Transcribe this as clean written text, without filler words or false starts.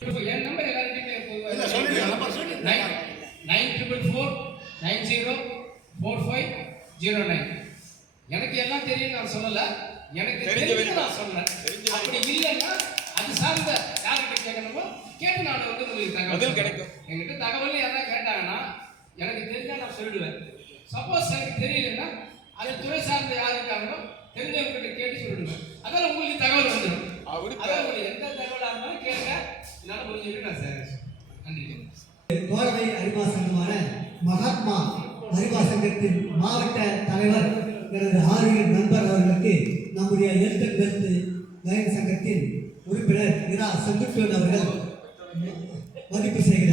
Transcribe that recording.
என் number எல்லாருக்கிட்டே இல்ல சொல்லுங்க number சொல்லுங்க 9444904509. எனக்கு எல்லாம் தெரியும் நான் சொல்லல, எனக்கு தெரிஞ்சது நான் சொன்னேன். அப்படி இல்லைன்னா அது சார்ந்த யார்கிட்ட கேட்கணுமோ கேட்டு நான் வந்து உங்களுக்கு தகவல் கிடைக்கும். என்கிட்ட தகவல் யாராவது கேட்டாங்கன்னா எனக்கு தெரிஞ்சா நான் சொல்லிடுவேன். சப்போஸ் எனக்கு தெரியலன்னா அது துறை சார்ந்த யார் இருக்காங்களோ தெரிஞ்சவங்ககிட்ட கேட்டு சொல்லிடுவேன். அதெல்லாம் உங்களுக்கு தகவல் வந்துடும். அதான் உங்களுக்கு எந்த தகவலாக இருந்தாலும் கேட்க என்னால் முடிஞ்சுட்டு நான் சார் நன்றி. கோரவை அறிவா சங்கமான மகாத்மா அறிவா சங்கத்தின் மாவட்ட தலைவர் எனது ஆரியர் நண்பர் அவர்களுக்கு நம்முடைய எழுத்து கருத்து லைன் சங்கத்தின் உறுப்பினர் இரா செங்குட்டுவன் அவர்கள் மதிப்பு செய்கிறார்.